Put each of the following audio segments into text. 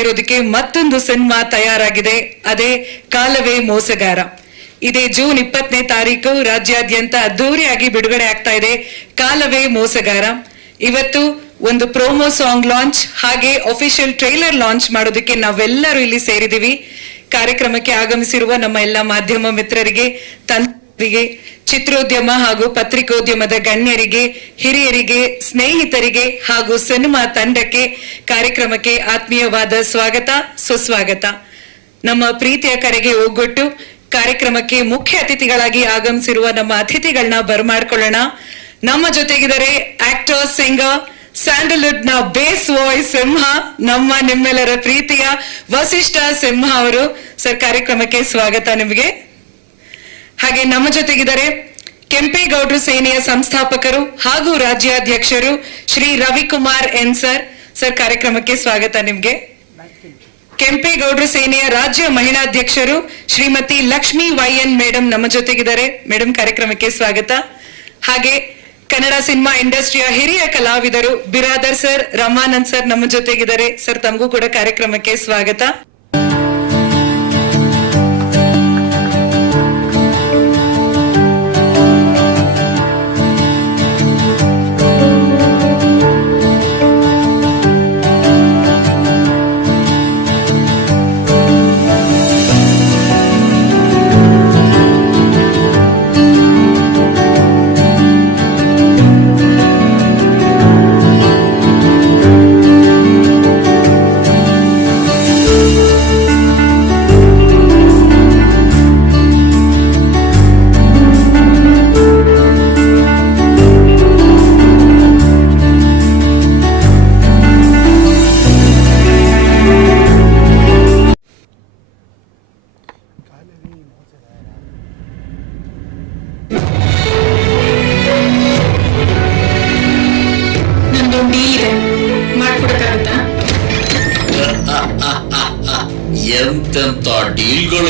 ಇರೋದಕ್ಕೆ ಮತ್ತೊಂದು ಸಿನಿಮಾ ತಯಾರಾಗಿದೆ. ಅದೇ ಕಾಲವೇ ಮೋಸಗಾರ. ಇದೇ ಜೂನ್ ಇಪ್ಪತ್ತನೇ ತಾರೀಕು ರಾಜ್ಯಾದ್ಯಂತ ಅದ್ದೂರಿಯಾಗಿ ಬಿಡುಗಡೆ ಆಗ್ತಾ ಇದೆ ಕಾಲವೇ ಮೋಸಗಾರ. ಇವತ್ತು ಒಂದು ಪ್ರೋಮೋ ಸಾಂಗ್ ಲಾಂಚ್, ಹಾಗೆ ಅಫಿಷಿಯಲ್ ಟ್ರೈಲರ್ ಲಾಂಚ್ ಮಾಡೋದಕ್ಕೆ ನಾವೆಲ್ಲರೂ ಇಲ್ಲಿ ಸೇರಿದೀವಿ ಕಾರ್ಯಕ್ರಮಕ್ಕೆ ಆಗಮಿಸಿರುವ ನಮ್ಮ ಎಲ್ಲ ಮಾಧ್ಯಮ ಮಿತ್ರರಿಗೆ ತಂತ್ರಿಗೆ ಚಿತ್ರೋದ್ಯಮ ಹಾಗೂ ಪತ್ರಿಕೋದ್ಯಮದ ಗಣ್ಯರಿಗೆ, ಹಿರಿಯರಿಗೆ, ಸ್ನೇಹಿತರಿಗೆ ಹಾಗೂ ಸಿನಿಮಾ ತಂಡಕ್ಕೆ ಕಾರ್ಯಕ್ರಮಕ್ಕೆ ಆತ್ಮೀಯವಾದ ಸ್ವಾಗತ, ಸುಸ್ವಾಗತ. ನಮ್ಮ ಪ್ರೀತಿಯ ಕರೆಗೆ ಒಗ್ಗೊಟ್ಟು ಕಾರ್ಯಕ್ರಮಕ್ಕೆ ಮುಖ್ಯ ಅತಿಥಿಗಳಾಗಿ ಆಗಮಿಸಿರುವ ನಮ್ಮ ಅತಿಥಿಗಳನ್ನ ಬರಮಾಡ್ಕೊಳ್ಳೋಣ. ನಮ್ಮ ಜೊತೆಗಿದ್ದಾರೆ ಆಕ್ಟರ್ ಸಿಂಗರ್ ಸ್ಯಾಂಡಲ್ವುಡ್ನ ಬೇಸ್ ವಾಯ್ಸ್ ಸಿಂಹ, ನಮ್ಮ ನಿಮ್ಮೆಲ್ಲರ ಪ್ರೀತಿಯ ವಸಿಷ್ಠ ಸಿಂಹ ಅವರು. ಸರ್, ಕಾರ್ಯಕ್ರಮಕ್ಕೆ ಸ್ವಾಗತ ನಿಮಗೆ. ಹಾಗೆ ನಮ್ಮ ಜೊತೆಗಿದ್ದಾರೆ ಕೆಂಪೇಗೌಡರು ಸೇನೆಯ ಸಂಸ್ಥಾಪಕರು ಹಾಗೂ ರಾಜ್ಯಾಧ್ಯಕ್ಷರು Shri Ravikumar N sir. Sir, ಕಾರ್ಯಕ್ರಮಕ್ಕೆ ಸ್ವಾಗತ ನಿಮ್ಗೆ. ಕೆಂಪೇಗೌಡರು ಸೇನೆಯ ರಾಜ್ಯ ಮಹಿಳಾಧ್ಯಕ್ಷರು Shrimati Lakshmi Y N madam ನಮ್ಮ ಜೊತೆಗಿದ್ದಾರೆ. ಮೇಡಮ್ ಕಾರ್ಯಕ್ರಮಕ್ಕೆ ಸ್ವಾಗತ. ಹಾಗೆ ಕನ್ನಡ ಸಿನಿಮಾ ಇಂಡಸ್ಟ್ರಿಯ ಹಿರಿಯ ಕಲಾವಿದರು ಬಿರಾದರ್ ಸರ್, ರಮಾನಂದ್ ಸರ್ ನಮ್ಮ ಜೊತೆಗಿದ್ದಾರೆ. ಸರ್, ತಮಗೂ ಕೂಡ ಕಾರ್ಯಕ್ರಮಕ್ಕೆ ಸ್ವಾಗತ.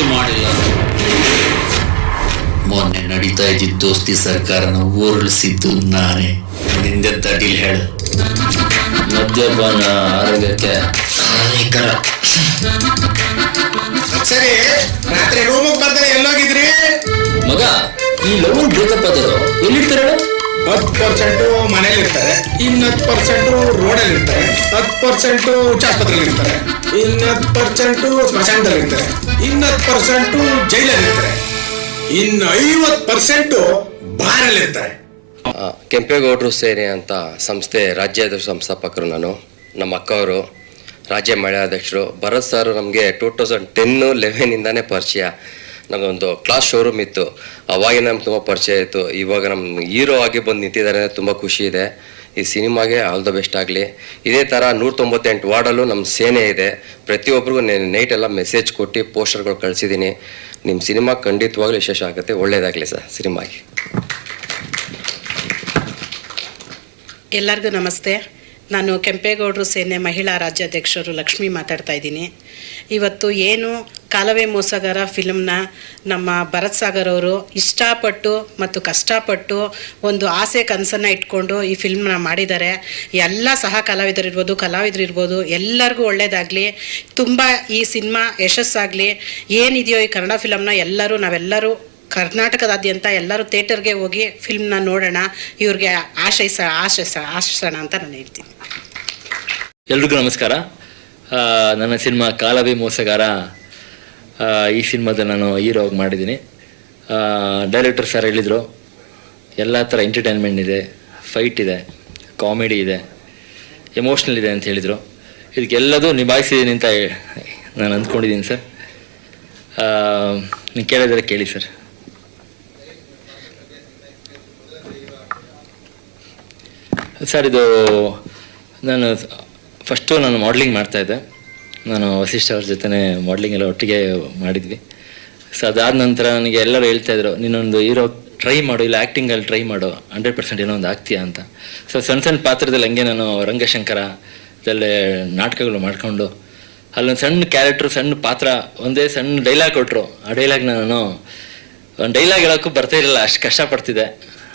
ಡೀಲ್ಗಳು ಮಾಡಿಲ್ಲ. ಮೊನ್ನೆ ನಡೀತಾ ಇದ್ದಿದ್ದ ದೋಸ್ತಿ ಸರ್ಕಾರನ ಉರುಳಿಸಿದ್ದು ನಾನೇ. ನಿಂದೆಂತ ಡೀಲ್ ಹೇಳು. ಮದ್ಯಪಾನ ಆರೋಗ್ಯಕ್ಕೆ ಹಾನಿಕರ. ಸರಿ ರಾತ್ರಿ ರೂಮಿಗೆ ಬರ್ತಾರೆ ಎಲ್ಲೋಗಿದ್ರಿ? ಮಗ ಈ ಲವ್ ಬ್ರೇಕಪ್ ಎಲ್ಲಿರ್ತಾರೆ? ಹತ್ತು ಪರ್ಸೆಂಟು ಮನೇಲಿ ಇರ್ತಾರೆ ಇನ್ನು ಹತ್ತು ಪರ್ಸೆಂಟು ರೋಡಲ್ಲಿ ಇರ್ತಾರೆ ಹತ್ತು ಪರ್ಸೆಂಟು ಆಸ್ಪತ್ರೆಯಲ್ಲಿ ಇರ್ತಾರೆ ಇನ್ನು ಹತ್ತು ಪರ್ಸೆಂಟು ಸ್ಮಶಾನದಲ್ಲಿ ಇರ್ತಾರೆ ಇನ್ನು ಹತ್ತು ಪರ್ಸೆಂಟ್ ಜೈಲಲ್ಲಿ ಇರ್ತಾರೆ ಇನ್ನು ಐವತ್ತು ಪರ್ಸೆಂಟು ಬಾರಲ್ಲಿ ಇರ್ತಾರೆ ಕೆಂಪೇಗೌಡರು ಸೇನೆ ಅಂತ ಸಂಸ್ಥೆ ರಾಜ್ಯದ ಸಂಸ್ಥಾಪಕರು ನಾನು, ನಮ್ಮ ಅಕ್ಕವರು, ರಾಜ್ಯ ಮಹಿಳಾಧ್ಯಕ್ಷರು ಭರತ್ ಸರ್ ನಮಗೆ ಟೂ ತೌಸಂಡ್ ಟೆನ್ನು ಲೆವೆನಿಂದಾನೇ ಪರಿಚಯ. ನಮಗೊಂದು ಕ್ಲಾಸ್ ಶೋರೂಮ್ ಇತ್ತು. ಅವಾಗ ನಮ್ಗೆ ತುಂಬ ಪರಿಚಯ ಇತ್ತು. ಇವಾಗ ನಮ್ಮ ಹೀರೋ ಆಗಿ ಬಂದು ನಿಂತಿದ್ದಾರೆ ಅಂದರೆ ತುಂಬ ಖುಷಿ ಇದೆ. ಈ ಸಿನಿಮಾಗೆ ಆಲ್ ದ ಬೆಸ್ಟ್ ಆಗಲಿ. ಇದೇ ಥರ ನೂರ ತೊಂಬತ್ತೆಂಟು ವಾರ್ಡಲ್ಲೂ ನಮ್ಮ ಸೇನೆ ಇದೆ. ಪ್ರತಿಯೊಬ್ಬರಿಗೂ ನೈಟ್ ಎಲ್ಲ ಮೆಸೇಜ್ ಕೊಟ್ಟು ಪೋಸ್ಟರ್ಗಳು ಕಳಿಸಿದ್ದೀನಿ ನಿಮ್ಮ ಸಿನಿಮಾ ಖಂಡಿತವಾಗ್ಲೂ ಯಶಸ್ಸು ಆಗುತ್ತೆ. ಒಳ್ಳೇದಾಗಲಿ ಸರ್, ಸಿನಿಮಾಗೆ. ಎಲ್ಲರಿಗೂ ನಮಸ್ತೆ. ನಾನು ಕೆಂಪೇಗೌಡರು ಸೇನೆ ಮಹಿಳಾ ರಾಜ್ಯಾಧ್ಯಕ್ಷರು ಲಕ್ಷ್ಮಿ ಮಾತಾಡ್ತಾ ಇದ್ದೀನಿ. ಇವತ್ತು ಏನು ಕಾಲವೇ ಮೋಸಗಾರ ಫಿಲಮ್ನ ನಮ್ಮ ಭರತ್ ಸಾಗರ್ ಅವರು ಇಷ್ಟಪಟ್ಟು ಮತ್ತು ಕಷ್ಟಪಟ್ಟು ಒಂದು ಆಸೆ ಕನಸನ್ನು ಇಟ್ಕೊಂಡು ಈ ಫಿಲ್ಮ್ನ ಮಾಡಿದ್ದಾರೆ. ಎಲ್ಲ ಸಹ ಕಲಾವಿದರಿರ್ಬೋದು ಕಲಾವಿದರಿರ್ಬೋದು, ಎಲ್ಲರಿಗೂ ಒಳ್ಳೆಯದಾಗಲಿ ತುಂಬ ಈ ಸಿನಿಮಾ ಯಶಸ್ಸಾಗಲಿ, ಏನಿದೆಯೋ ಈ ಕನ್ನಡ ಫಿಲಮ್ನ ಎಲ್ಲರೂ ನಾವೆಲ್ಲರೂ ಕರ್ನಾಟಕದಾದ್ಯಂತ ಎಲ್ಲರೂ ಥಿಯೇಟರ್ಗೆ ಹೋಗಿ ಫಿಲ್ಮ್ನ ನೋಡೋಣ, ಇವ್ರಿಗೆ ಆಶಯಿಸ ಆಶಯಿಸ ಆಶಿಸೋಣ ಅಂತ ನಾನು ಹೇಳ್ತೀನಿ. ಎಲ್ರಿಗೂ ನಮಸ್ಕಾರ. ನನ್ನ ಸಿನಿಮಾ ಕಾಲವೇ ಮೋಸಗಾರ. ಈ ಸಿನಿಮಾದ ನಾನು ಹೀರೋ ಮಾಡಿದ್ದೀನಿ. ಡೈರೆಕ್ಟರ್ ಸರ್ ಹೇಳಿದರು, ಎಲ್ಲ ಥರ ಎಂಟರ್ಟೈನ್ಮೆಂಟ್ ಇದೆ, ಫೈಟ್ ಇದೆ, ಕಾಮಿಡಿ ಇದೆ, ಎಮೋಷ್ನಲ್ ಇದೆ ಅಂತ ಹೇಳಿದರು. ಇದಕ್ಕೆಲ್ಲದೂ ನಿಭಾಯಿಸಿದ್ದೀನಿ ಅಂತ ನಾನು ಅಂದ್ಕೊಂಡಿದ್ದೀನಿ ಸರ್. ನೀವು ಕೇಳಿದರೆ ಕೇಳಿ ಸರ್. ಸರ್, ಇದು ನಾನು ಫಸ್ಟು ನಾನು ಮಾಡ್ಲಿಂಗ್ ಮಾಡ್ತಾಯಿದ್ದೆ ನಾನು ವಸಿಷ್ಠ ಅವ್ರ ಜೊತೆ ಮಾಡ್ಲಿಂಗ್ ಎಲ್ಲ ಒಟ್ಟಿಗೆ ಮಾಡಿದ್ವಿ. ಸೊ ಅದಾದ ನಂತರ ನನಗೆ ಎಲ್ಲರೂ ಹೇಳ್ತಾ ಇದ್ರು, ನೀನೊಂದು ಹೀರೋ ಟ್ರೈ ಮಾಡು, ಇಲ್ಲ ಆ್ಯಕ್ಟಿಂಗಲ್ಲಿ ಟ್ರೈ ಮಾಡು ಹಂಡ್ರೆಡ್ ಪರ್ಸೆಂಟ್ ಏನೋ ಒಂದು ಆಗ್ತೀಯಾ ಅಂತ. ಸೊ ಸಣ್ಣ ಸಣ್ಣ ಪಾತ್ರದಲ್ಲಿ ಹಂಗೆ ನಾನು ರಂಗಶಂಕರ ಇದಲ್ಲೇ ನಾಟಕಗಳು ಮಾಡಿಕೊಂಡು, ಅಲ್ಲೊಂದು ಸಣ್ಣ ಕ್ಯಾರೆಕ್ಟ್ರ್ ಸಣ್ಣ ಪಾತ್ರ, ಒಂದೇ ಸಣ್ಣ ಡೈಲಾಗ್ ಕೊಟ್ಟರು ಆ ಡೈಲಾಗ್ನ ನಾನು, ಒಂದು ಡೈಲಾಗ್ ಹೇಳೋಕ್ಕೂ ಬರ್ತಾ ಇರಲಿಲ್ಲ, ಅಷ್ಟು ಕಷ್ಟಪಡ್ತಿದ್ದೆ.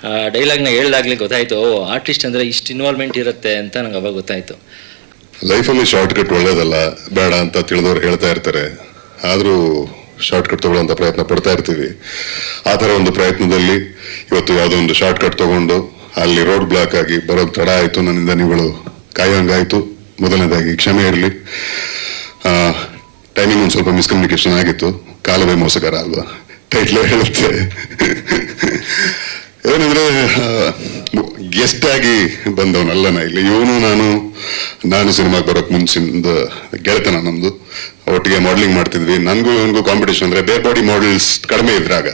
ಆ ಡೈಲಾಗ್ನ ಹೇಳ್ದಾಗ್ಲೇ ಗೊತ್ತಾಯಿತು, ಓ ಆರ್ಟಿಸ್ಟ್ ಅಂದರೆ ಇಷ್ಟು ಇನ್ವಾಲ್ವ್ಮೆಂಟ್ ಇರುತ್ತೆ ಅಂತ ನಂಗೆ ಅವಾಗ ಗೊತ್ತಾಯ್ತು. ಲೈಫಲ್ಲಿ ಶಾರ್ಟ್ ಕಟ್ ಒಳ್ಳೇದಲ್ಲ, ಬೇಡ ಅಂತ ತಿಳಿದವ್ರು ಹೇಳ್ತಾ ಇರ್ತಾರೆ. ಆದರೂ ಶಾರ್ಟ್ ಕಟ್ ತಗೊಳ್ಳೋಂಥ ಪ್ರಯತ್ನ ಪಡ್ತಾ ಇರ್ತೀವಿ. ಆ ಥರ ಒಂದು ಪ್ರಯತ್ನದಲ್ಲಿ ಇವತ್ತು ಯಾವುದೋ ಒಂದು ಶಾರ್ಟ್ ಕಟ್ ತಗೊಂಡು ಅಲ್ಲಿ ರೋಡ್ ಬ್ಲಾಕ್ ಆಗಿ ಬರೋದು ತಡ ಆಯಿತು ನನ್ನಿಂದ ನೀವುಗಳು ಕಾಯೋಂಗಾಯಿತು. ಮೊದಲನೇದಾಗಿ ಕ್ಷಮೆ ಇರಲಿ. ಟೈಮಿಂಗ್ ಒಂದು ಸ್ವಲ್ಪ ಮಿಸ್ಕಮ್ಯುನಿಕೇಶನ್ ಆಗಿತ್ತು. ಕಾಲವೇ ಮೋಸಗಾರ ಅಲ್ವಾ? ಟೈಟ್ಲೇ ಹೇಳುತ್ತೆ. ಏನಂದ್ರೆ ಗೆಸ್ಟ್ ಆಗಿ ಬಂದವನಲ್ಲ ನಾ ಇಲ್ಲಿ. ಇವನು, ನಾನು ನಾನು ಸಿನಿಮಾಗೆ ಬರೋಕ್ ಮುಂಚಿಂದ ಗೆಳೆತನ ನಮ್ಮದು ಒಟ್ಟಿಗೆ ಮಾಡಲಿಂಗ್ ಮಾಡ್ತಿದ್ವಿ. ನನಗೂ ಇವನಿಗೂ ಕಾಂಪಿಟೇಷನ್ ಅಂದ್ರೆ ಬೇರೆ ಬಾಡಿ ಮಾಡೆಲ್ಸ್ ಕಡಿಮೆ ಇದ್ರಾಗ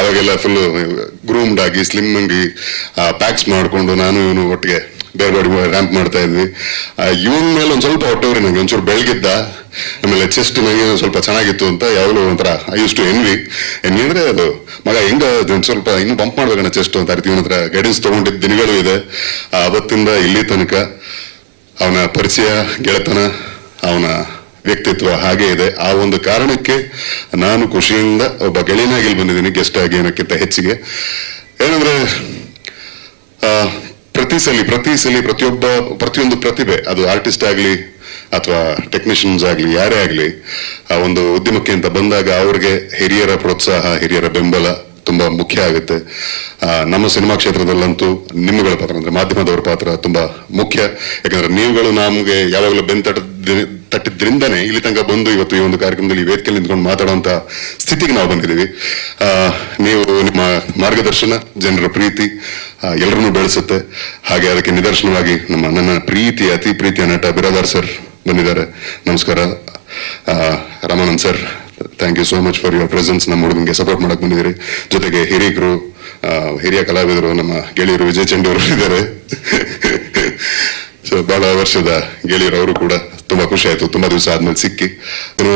ಅವಾಗೆಲ್ಲ ಫುಲ್ ಗ್ರೂಮ್ಡ್ ಆಗಿ ಸ್ಲಿಮ್ ಆಗಿ ಪ್ಯಾಕ್ಸ್ ಮಾಡಿಕೊಂಡು ನಾನು, ಇವನು ಒಟ್ಟಿಗೆ ಬೇರೆ ಬೇರೆ ರ್ಯಾಂಪ್ ಮಾಡ್ತಾ ಇದ್ವಿ. ಇವನ್ ಮೇಲೆ ಒಂದ್ ಸ್ವಲ್ಪ ಹೊಟ್ಟವ್ರಿ ನಂಗೆ ಒಂಚೂರು ಬೆಳಗಿದ್ದ. ಆಮೇಲೆ ಚೆಸ್ಟ್ ನಂಗೆ ಒಂದ್ ಸ್ವಲ್ಪ ಚೆನ್ನಾಗಿತ್ತು ಅಂತ ಯಾವಾಗಲೂ ಒಂಥರ I use to envy envy ಅದು ಮಗ ಹೆಂಗ ಒಂದ್ ಸ್ವಲ್ಪ ಇನ್ನೂ ಬಂಪ್ ಮಾಡ್ಬೇಕಣ್ಣ ಚೆಸ್ಟ್ ಅಂತ ಇರ್ತೀವಿ ಹತ್ರ ಗೈಡೆನ್ಸ್ ತಗೊಂಡಿದ್ದ ದಿನಗಳು ಇದೆ. ಆ ಅವತ್ತಿಂದ ಇಲ್ಲಿ ತನಕ ಅವನ ಪರಿಚಯ ಗೆಳೆತನ ಅವನ ವ್ಯಕ್ತಿತ್ವ ಹಾಗೆ ಇದೆ. ಆ ಒಂದು ಕಾರಣಕ್ಕೆ ನಾನು ಖುಷಿಯಿಂದ ಒಬ್ಬ ಗೆಳೆಯನಾಗಿ ಇಲ್ಲಿ ಬಂದಿದ್ದೀನಿ ಗೆಸ್ಟ್ ಆಗಿ ಏನಕ್ಕಿಂತ ಹೆಚ್ಚಿಗೆ. ಏನಂದ್ರೆ ಆ, ಪ್ರತಿ ಸಲ ಪ್ರತಿ ಸಲ ಪ್ರತಿಯೊಬ್ಬ, ಪ್ರತಿಯೊಂದು ಪ್ರತಿಭೆ, ಅದು ಆರ್ಟಿಸ್ಟ್ ಆಗಲಿ ಅಥವಾ ಟೆಕ್ನಿಷಿಯನ್ಸ್ ಆಗಲಿ, ಯಾರೇ ಆಗಲಿ, ಆ ಒಂದು ಉದ್ಯಮಕ್ಕೆ ಅಂತ ಬಂದಾಗ ಅವ್ರಿಗೆ ಹಿರಿಯರ ಪ್ರೋತ್ಸಾಹ, ಹಿರಿಯರ ಬೆಂಬಲ ತುಂಬಾ ಮುಖ್ಯ ಆಗುತ್ತೆ. ನಮ್ಮ ಸಿನಿಮಾ ಕ್ಷೇತ್ರದಲ್ಲಂತೂ ನಿಮ್ಮಗಳ ಪಾತ್ರ ಅಂದ್ರೆ ಮಾಧ್ಯಮದವರ ಪಾತ್ರ ತುಂಬಾ ಮುಖ್ಯ. ಯಾಕಂದ್ರೆ ನೀವುಗಳು ನಮಗೆ ಯಾವಾಗಲೂ ಬೆನ್ ತಟ್ಟಿದ್ರಿಂದನೆ ತಟ್ಟಿದ್ರಿಂದನೇ ಇಲ್ಲಿ ತನಕ ಬಂದು ಇವತ್ತು ಈ ಒಂದು ಕಾರ್ಯಕ್ರಮದಲ್ಲಿ ವೇದಿಕೆಯಲ್ಲಿ ನಿಂತ್ಕೊಂಡು ಮಾತಾಡುವಂತ ಸ್ಥಿತಿಗೆ ನಾವು ಬಂದಿದ್ದೀವಿ. ನೀವು ನಿಮ್ಮ ಮಾರ್ಗದರ್ಶನ, ಜನರ ಪ್ರೀತಿ ಎಲ್ಲರನ್ನೂ ಬೆಳೆಸುತ್ತೆ. ಹಾಗೆ ಅದಕ್ಕೆ ನಿದರ್ಶನವಾಗಿ ನಮ್ಮ ನನ್ನ ಪ್ರೀತಿ ಅತಿ ಪ್ರೀತಿಯ ನಟ ಬಿರಾದಾರ್ ಸರ್ ಬಂದಿದ್ದಾರೆ. ನಮಸ್ಕಾರ. Ramanand sir thank you so much for your presence ನಮ್ಮ ಹುಡುಗನಿಗೆ ಸಪೋರ್ಟ್ ಮಾಡಕ್ಕೆ ಬಂದಿದ್ದೀರಿ. ಜೊತೆಗೆ ಹಿರಿಯಕರು ಹಿರಿಯ ಕಲಾವಿದರು, ನಮ್ಮ ಗೆಳೆಯರು ವಿಜಯ್ ಚಂಡಿ ಅವರು ಇದ್ದಾರೆ. ಸೊ ಬಹಳ ವರ್ಷದ ಗೆಳೆಯರು, ಅವರು ಕೂಡ ತುಂಬಾ ಖುಷಿ ಆಯ್ತು, ತುಂಬಾ ದಿವಸ ಆದ್ಮೇಲೆ ಸಿಕ್ಕಿ.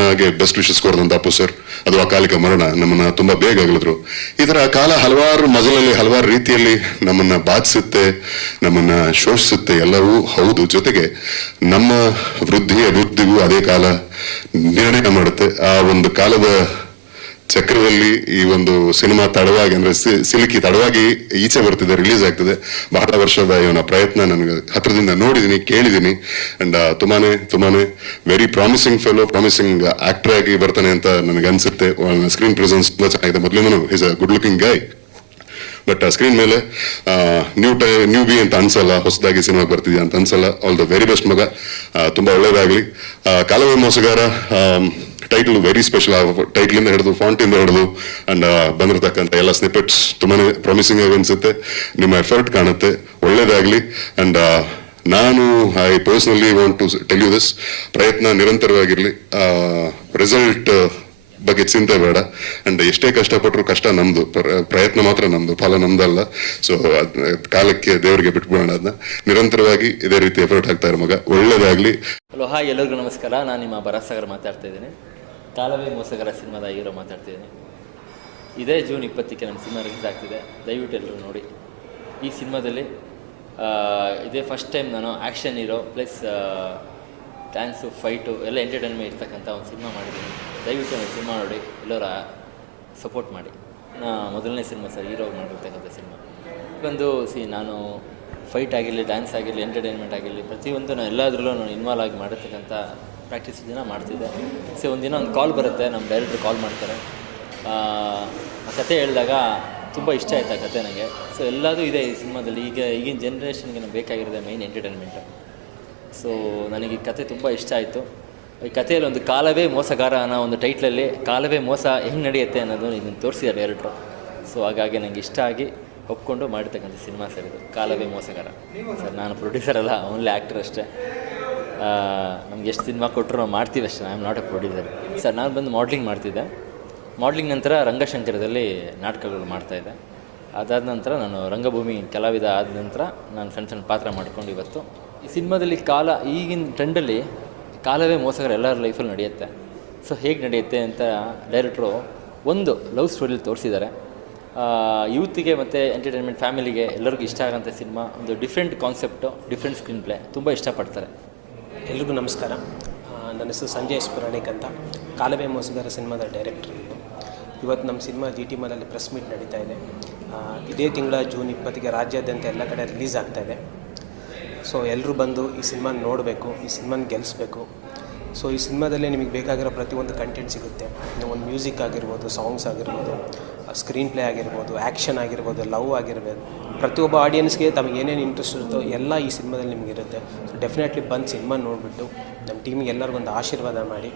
ಹಾಗೆ ಬೆಸ್ಟ್ ವಿಶಸ್ ಕೊಡದಂತ ಅಪ್ಪು ಸರ್ ಅದು ಅಕಾಲಿಕ ಮರಣ, ನಮ್ಮನ್ನ ತುಂಬಾ ಬೇಗ ಅಗಲಿದ್ರು ಈ ಕಾಲ ಹಲವಾರು ಮಜಲಲ್ಲಿ, ಹಲವಾರು ರೀತಿಯಲ್ಲಿ ನಮ್ಮನ್ನ ಬಾಧಿಸುತ್ತೆ, ನಮ್ಮನ್ನ ಶೋಷಿಸುತ್ತೆ ಎಲ್ಲವೂ ಹೌದು. ಜೊತೆಗೆ ನಮ್ಮ ವೃದ್ಧಿ, ಅಭಿವೃದ್ಧಿಗೂ ಅದೇ ಕಾಲ ನಿರ್ಣಯ ಮಾಡುತ್ತೆ. ಆ ಒಂದು ಕಾಲದ ಚಕ್ರದಲ್ಲಿ ಈ ಒಂದು ಸಿನಿಮಾ ತಡವಾಗಿ, ಅಂದ್ರೆ ಸಿಲುಕಿ ತಡವಾಗಿ ಈಚೆ ಬರ್ತಿದೆ ರಿಲೀಸ್ ಆಗ್ತಿದೆ. ಬಹಳ ವರ್ಷದ ಇವನ ಪ್ರಯತ್ನ ನನಗೆ ಹತ್ರದಿಂದ ನೋಡಿದೀನಿ, ಕೇಳಿದೀನಿ. ಅಂಡ್ ತುಂಬಾನೇ ತುಂಬಾನೇ very promising fellow promising actor ಆಗಿ ಬರ್ತಾನೆ ಅಂತ ನನಗೆ ಅನ್ಸುತ್ತೆ. ಸ್ಕ್ರೀನ್ ಪ್ರೆಸೆನ್ಸ್ ತುಂಬಾ ಚೆನ್ನಾಗಿದೆ. ಮೊದಲೇನು is a good looking guy but screen ಮೇಲೆ ನ್ಯೂ ಟೈ ನ್ಯೂ ಬಿ ಅಂತ ಅನ್ಸಲ್ಲ, ಹೊಸದಾಗಿ ಸಿನಿಮಾ ಬರ್ತಿದ್ಯಾ ಅಂತ ಅನ್ಸಲ್ಲ. ಆಲ್ ದ ವೆರಿ ಬೆಸ್ಟ್ ಮಗ. ತುಂಬಾ ಒಳ್ಳೇದಾಗ್ಲಿ. Kalave Mosagara title very special title ಇಂದ ಹಿಡಿದು ಫಾಂಟ್ ಇಂದ ಹಿಡಿದು ಅಂಡ್ ಬಂದಿರತಕ್ಕಂಥ ಎಲ್ಲ ಸ್ನಿಪೆಟ್ಸ್ ತುಂಬಾನೇ ಪ್ರಾಮಿಸಿಂಗ್ ಆಗಿ ಅನ್ಸುತ್ತೆ. ನಿಮ್ಮ ಎಫರ್ಟ್ ಕಾಣುತ್ತೆ. ಒಳ್ಳೇದಾಗ್ಲಿ. ಅಂಡ್ ನಾನು I personally want to tell you this ಪ್ರಯತ್ನ ನಿರಂತರವಾಗಿರಲಿ. ರಿಸಲ್ಟ್ ಬಗ್ಗೆ ಚಿಂತೆ ಬೇಡ. ಅಂಡ್ ಎಷ್ಟೇ ಕಷ್ಟಪಟ್ಟರು ಕಷ್ಟ ನಮ್ದು. ಪ್ರಯತ್ನ ಮಾತ್ರ ನಮ್ದು. ಫಲ ನಮ್ದಲ್ಲ. ಸೊ ಕಾಲಕ್ಕೆ ದೇವರಿಗೆ ಬಿಟ್ಬಿಡೋಣ ಅದನ್ನ ನಿರಂತರವಾಗಿ ಇದೇ ರೀತಿ ಎಫರ್ಟ್ ಆಗ್ತಾ ಇರೋ ಮಗ. ಒಳ್ಳೇದಾಗ್ಲಿ. ಹಲೋ ಹಾಯ್ ಎಲ್ಲರಿಗೂ ನಮಸ್ಕಾರ. ನಾನು ನಿಮ್ಮ ಭರತ್ ಸಾಗರ್ ಮಾತಾಡ್ತಾ ಇದ್ದೀನಿ. ಕಾಲವೇ ಮೋಸಗರ ಸಿನಿಮಾದ ಹೀರೋ ಮಾತಾಡ್ತಿದ್ದೀನಿ. ಇದೇ ಜೂನ್ ಇಪ್ಪತ್ತಕ್ಕೆ ನಮ್ಮ ಸಿನಿಮಾ ರಿಲೀಸ್ ಆಗ್ತಿದೆ. ದಯವಿಟ್ಟು ಎಲ್ಲರೂ ನೋಡಿ. ಈ ಸಿನಿಮಾದಲ್ಲಿ ಇದೇ ಫಸ್ಟ್ ಟೈಮ್ ನಾನು action hero plus dance fight ಎಲ್ಲ ಎಂಟರ್ಟೈನ್ಮೆಂಟ್ ಇರ್ತಕ್ಕಂಥ ಒಂದು ಸಿನಿಮಾ ಮಾಡಿದ್ದೀನಿ. ದಯವಿಟ್ಟು ಒಂದು ಸಿನಿಮಾ ನೋಡಿ. ಎಲ್ಲರ ಸಪೋರ್ಟ್ ಮಾಡಿ. ನಾ ಮೊದಲನೇ ಸಿನಿಮಾ ಸರ್ ಹೀರೋ ಮಾಡಿರ್ತಕ್ಕಂಥ ಸಿನಿಮಾ. ಒಂದು ಸಿ ನಾನು ಫೈಟ್ ಆಗಿರಲಿ ಡ್ಯಾನ್ಸ್ ಆಗಿರಲಿ ಎಂಟರ್ಟೈನ್ಮೆಂಟ್ ಆಗಿರಲಿ, ಪ್ರತಿಯೊಂದು ನಾನು ಎಲ್ಲದರಲ್ಲೂ ನಾನು ಇನ್ವಾಲ್ವ್ ಆಗಿ ಮಾಡಿರ್ತಕ್ಕಂಥ ಪ್ರಾಕ್ಟೀಸ್ ದಿನ ಮಾಡ್ತಿದ್ದೆ. ಸೊ ಒಂದಿನ ಒಂದು ಕಾಲ್ ಬರುತ್ತೆ, ನಮ್ಮ ಡೈರೆಕ್ಟ್ರು ಕಾಲ್ ಮಾಡ್ತಾರೆ. ಆ ಕತೆ ಹೇಳಿದಾಗ ತುಂಬ ಇಷ್ಟ ಆಯ್ತು ಆ ಕತೆ ನನಗೆ ಸೊ ಎಲ್ಲದೂ ಇದೆ ಈ ಸಿನಿಮಾದಲ್ಲಿ. ಈಗ, ಈಗಿನ ಜನ್ರೇಷನ್ಗೆ ನಮ್ಗೆ ಬೇಕಾಗಿರೋದೆ ಮೈನ್ ಎಂಟರ್ಟೈನ್ಮೆಂಟು ಸೊ ನನಗೆ ಈ ಕತೆ ತುಂಬ ಇಷ್ಟ ಆಯಿತು. ಈ ಕಥೆಯಲ್ಲಿ ಒಂದು ಕಾಲವೇ ಮೋಸಗಾರ ಅನ್ನೋ ಒಂದು ಟೈಟ್ಲಲ್ಲಿ ಕಾಲವೇ ಮೋಸ ಹೆಂಗೆ ನಡೆಯುತ್ತೆ ಅನ್ನೋದು ಇದನ್ನು ತೋರಿಸಿದ್ದಾರೆ ಡೈರೆಕ್ಟ್ರು ಸೊ ಹಾಗಾಗಿ ನನಗೆ ಇಷ್ಟ ಆಗಿ ಒಪ್ಕೊಂಡು ಮಾಡಿರ್ತಕ್ಕಂಥ ಸಿನಿಮಾ ಸರ್ ಇದು. ಕಾಲವೇ ಮೋಸಗಾರ. ಸರ್ ನಾನು ಪ್ರೊಡ್ಯೂಸರ್ ಅಲ್ಲ ಓನ್ಲಿ ಆ್ಯಕ್ಟರ್ ಅಷ್ಟೇ. ನಮ್ಗೆ ಎಷ್ಟು ಸಿನಿಮಾ ಕೊಟ್ಟರು ನಾವು ಮಾಡ್ತೀವಿ ಅಷ್ಟೇ I am not a producer sir ನಾನು ಬಂದು ಮಾಡ್ಲಿಂಗ್ ಮಾಡ್ತಿದ್ದೆ. ಮಾಡ್ಲಿಂಗ್ ನಂತರ ರಂಗಶಂಕರದಲ್ಲಿ ನಾಟಕಗಳು ಮಾಡ್ತಾಯಿದ್ದೆ ಅದಾದ ನಂತರ ನಾನು ರಂಗಭೂಮಿ, ಕಲಾವಿದ ಆದ ನಂತರ ನಾನು ಸಣ್ಣ ಸಣ್ಣ ಪಾತ್ರ ಮಾಡ್ಕೊಂಡು ಇವತ್ತು. ಈ ಸಿನಿಮಾದಲ್ಲಿ ಕಾಲ, ಈಗಿನ ಟ್ರೆಂಡಲ್ಲಿ ಕಾಲವೇ ಮೋಸಗಾರ ಎಲ್ಲರ ಲೈಫಲ್ಲಿ ನಡೆಯುತ್ತೆ. ಸೊ ಹೇಗೆ ನಡೆಯುತ್ತೆ ಅಂತ ಡೈರೆಕ್ಟ್ರು ಒಂದು ಲವ್ ಸ್ಟೋರಿಲಿ ತೋರಿಸಿದ್ದಾರೆ. ಯೂತಿಗೆ ಮತ್ತು ಎಂಟರ್ಟೈನ್ಮೆಂಟ್ ಫ್ಯಾಮಿಲಿಗೆ ಎಲ್ಲರಿಗೂ ಇಷ್ಟ ಆಗೋಂಥ ಸಿನಿಮಾ, ಒಂದು different concept different screenplay ತುಂಬ ಇಷ್ಟಪಡ್ತಾರೆ. ಎಲ್ರಿಗೂ ನಮಸ್ಕಾರ. ನನ್ನ ಹೆಸರು ಸಂಜಯ್ ಸ್ಪುರಾಣಿಕ್ ಅಂತ. ಕಾಲವೇ ಮೋಸಗಾರ ಸಿನಿಮಾದ ಡೈರೆಕ್ಟರ್ ಇವತ್ತು ನಮ್ಮ ಸಿನಿಮಾ ಜಿ ಟಿ ಮಾಲಲ್ಲಿ ಪ್ರೆಸ್ ಮೀಟ್ ನಡೀತಾ ಇದೆ. ಇದೇ ತಿಂಗಳ ಜೂನ್ ಇಪ್ಪತ್ತಿಗೆ ರಾಜ್ಯಾದ್ಯಂತ ಎಲ್ಲ ಕಡೆ ರಿಲೀಸ್ ಆಗ್ತಾ ಇದೆ. ಸೊ ಎಲ್ಲರೂ ಬಂದು ಈ ಸಿನಿಮಾ ನೋಡಬೇಕು, ಈ ಸಿನಿಮಾನ ಗೆಲ್ಲಿಸ್ಬೇಕು ಸೊ, ಈ ಸಿನಿಮಾದಲ್ಲಿ ನಿಮಗೆ ಬೇಕಾಗಿರೋ ಪ್ರತಿಯೊಂದು ಕಂಟೆಂಟ್ ಸಿಗುತ್ತೆ. ಒಂದು ಮ್ಯೂಸಿಕ್ ಆಗಿರ್ಬೋದು, ಸಾಂಗ್ಸ್ ಆಗಿರ್ಬೋದು ಸ್ಕ್ರೀನ್ ಪ್ಲೇ ಆಗಿರ್ಬೋದು ಆ್ಯಕ್ಷನ್ ಆಗಿರ್ಬೋದು, ಲವ್ ಆಗಿರ್ಬೋದು ಪ್ರತಿಯೊಬ್ಬ ಆಡಿಯನ್ಸ್ಗೆ ತಮಗೆ ಏನೇನು ಇಂಟ್ರೆಸ್ಟ್ ಇರುತ್ತೋ ಎಲ್ಲ ಈ ಸಿನಿಮಾದಲ್ಲಿ ನಿಮ್ಗೆ ಇರುತ್ತೆ. ಸೊ ಡೆಫಿನೆಟ್ಲಿ ಬಂದು ಸಿನಿಮಾ ನೋಡಿಬಿಟ್ಟು ನಮ್ಮ ಟೀಮಿಗೆ ಎಲ್ಲರಿಗೂ ಒಂದು ಆಶೀರ್ವಾದ ಮಾಡಿ.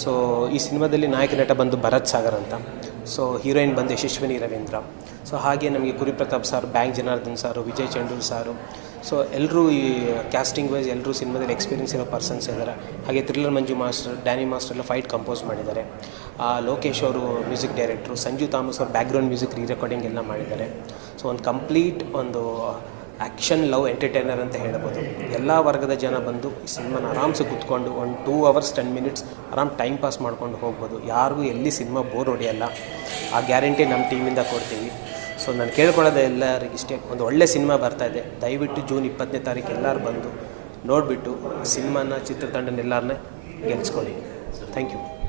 ಸೊ ಈ ಸಿನಿಮಾದಲ್ಲಿ ನಾಯಕ ನಟ ಬಂದು ಭರತ್ ಸಾಗರ್ ಅಂತ. ಸೊ ಹೀರೋಯಿನ್ ಬಂದು ಯಶಸ್ವಿನಿ ರವೀಂದ್ರ. ಸೊ ಹಾಗೆ ನಮಗೆ ಕುರಿಪ್ರತಾಪ್ ಸರ್ ಬ್ಯಾಂಕ್ ಜನಾರ್ದನ್ ಸಾರು ವಿಜಯ್ ಚಂಡೂರ್ ಸಾರು ಸೊ ಎಲ್ಲರೂ ಈ ಕ್ಯಾಸ್ಟಿಂಗ್ ವೈಸ್ ಎಲ್ಲರೂ ಸಿನಿಮಾದಲ್ಲಿ ಎಕ್ಸ್ಪೀರಿಯನ್ಸ್ ಇರೋ ಪರ್ಸನ್ಸ್ ಇದ್ದಾರೆ ಹಾಗೆ thriller Manju master, Danny master ಎಲ್ಲ ಫೈಟ್ ಕಂಪೋಸ್ ಮಾಡಿದ್ದಾರೆ. ಲೋಕೇಶ್ ಅವರು ಮ್ಯೂಸಿಕ್ ಡೈರೆಕ್ಟ್ರು ಸಂಜು ಥಾಮಸ್ ಅವರು ಬ್ಯಾಕ್ಗ್ರೌಂಡ್ ಮ್ಯೂಸಿಕ್ ರೀ ರೆಕಾರ್ಡಿಂಗ್ ಎಲ್ಲ ಮಾಡಿದ್ದಾರೆ. ಸೊ ಒಂದು ಕಂಪ್ಲೀಟ್ ಒಂದು ಆ್ಯಕ್ಷನ್ ಲವ್ ಎಂಟರ್ಟೈನರ್ ಅಂತ ಹೇಳ್ಬೋದು. ಎಲ್ಲ ವರ್ಗದ ಜನ ಬಂದು ಈ ಸಿನಿಮಾನ ಆರಾಮ್ಸೆ ಕೂತ್ಕೊಂಡು ಒಂದು ಟೂ ಅವರ್ಸ್ ಟೆನ್ ಮಿನಿಟ್ಸ್ ಆರಾಮ್ ಟೈಮ್ ಪಾಸ್ ಮಾಡ್ಕೊಂಡು ಹೋಗ್ಬೋದು. ಯಾರಿಗೂ ಎಲ್ಲಿ ಸಿನಿಮಾ ಬೋರ್ ಹೊಡೆಯಲ್ಲ. ಆ ಗ್ಯಾರಂಟಿ ನಮ್ಮ ಟೀಮಿಂದ ಕೊಡ್ತೀವಿ. ಸೊ ನಾನು ಕೇಳ್ಕೊಳ್ಳೋದೇ ಎಲ್ಲರಿಗೆ ಇಷ್ಟೇ. ಒಂದು ಒಳ್ಳೆ ಸಿನಿಮಾ ಬರ್ತಾ ಇದೆ. ದಯವಿಟ್ಟು ಜೂನ್ ಇಪ್ಪತ್ತನೇ ತಾರೀಕು ಎಲ್ಲರೂ ಬಂದು ನೋಡಿಬಿಟ್ಟು, ಸಿನಿಮಾನ, ಚಿತ್ರತಂಡನ ಗೆಲ್ಲಿಸ್ಕೊಳ್ಳಿ ಥ್ಯಾಂಕ್ ಯು